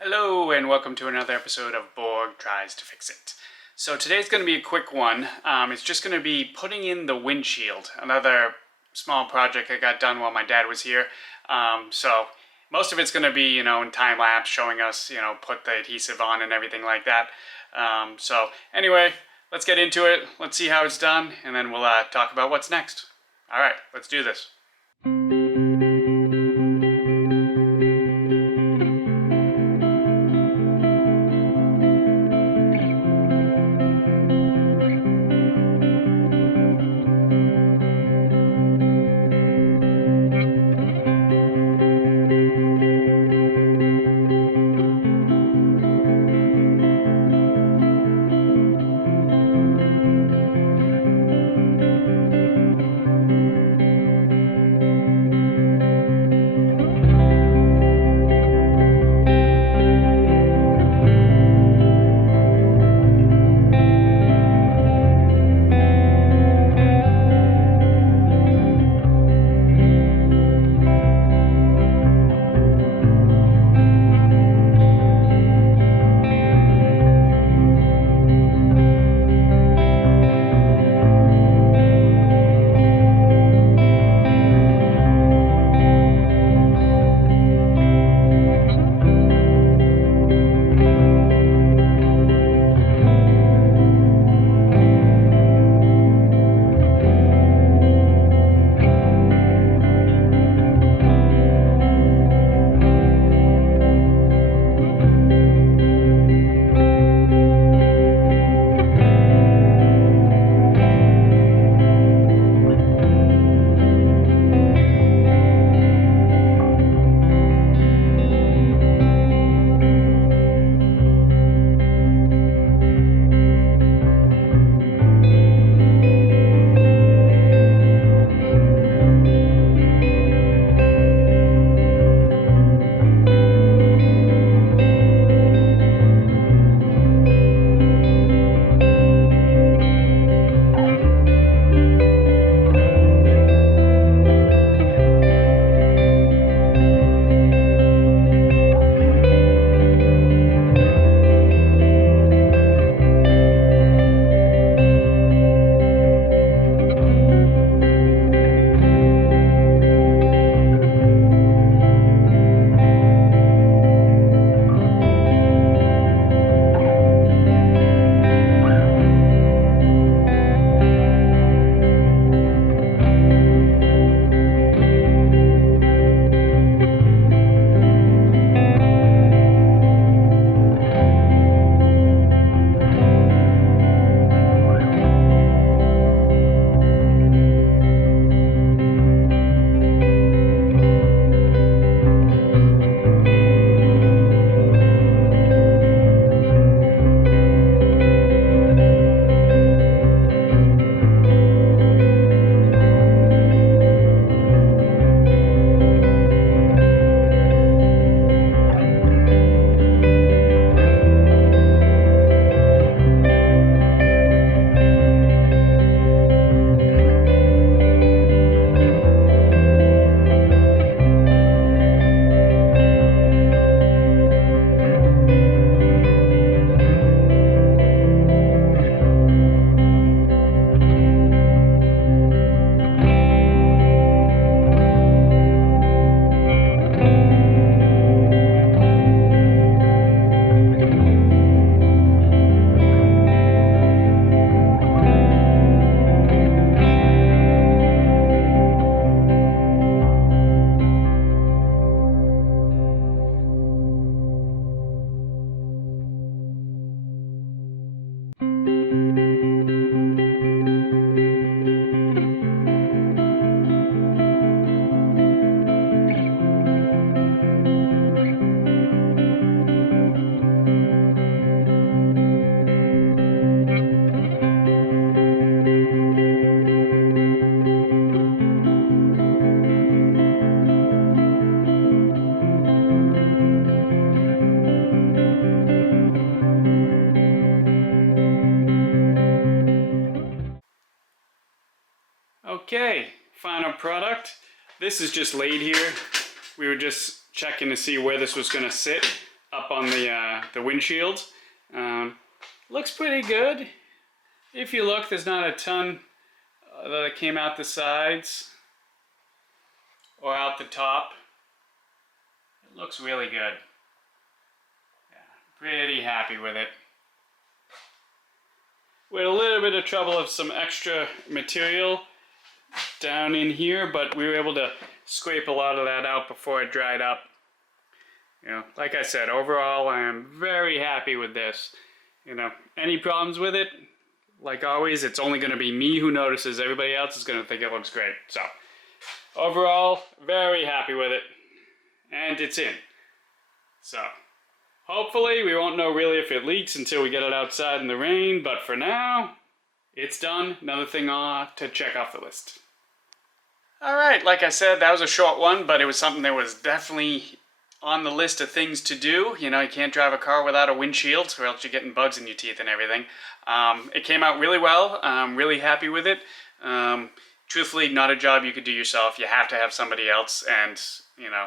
Hello and welcome to another episode of Borg Tries to Fix It. So today's going to be a quick one. It's just going to be putting in the windshield, another small project I got done while my dad was here. So most of it's going to be, in time lapse showing us, put the adhesive on and everything like that. So anyway, let's get into it. Let's see how it's done and then we'll talk about what's next. All right, let's do this. Okay, final product. This is just laid here. We were just checking to see where this was going to sit up up on the windshield. Looks pretty good. If you look, there's not a ton that came out the sides or out the top. It looks really good. Yeah, pretty happy with it. We had a little bit of trouble of some extra material down in here, but we were able to scrape a lot of that out before it dried up. You know, like I said, overall I am very happy with this. You know, any problems with it, like always, it's only going to be me who notices. Everybody else is going to think it looks great. So, overall, very happy with it. And it's in. So, hopefully we won't know really if it leaks until we get it outside in the rain, but for now, it's done. Another thing to check off the list. Alright, like I said, that was a short one, but it was something that was definitely on the list of things to do. You know, you can't drive a car without a windshield, or else you're getting bugs in your teeth and everything. It came out really well. I'm really happy with it. Truthfully, not a job you could do yourself. You have to have somebody else, and, you know,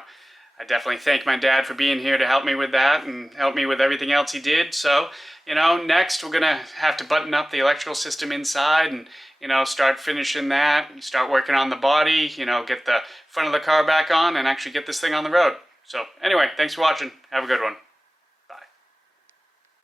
I definitely thank my dad for being here to help me with that and help me with everything else he did. So, you know, next we're going to have to button up the electrical system inside and, you know, start finishing that, start working on the body, you know, get the front of the car back on and actually get this thing on the road. So, anyway, thanks for watching. Have a good one.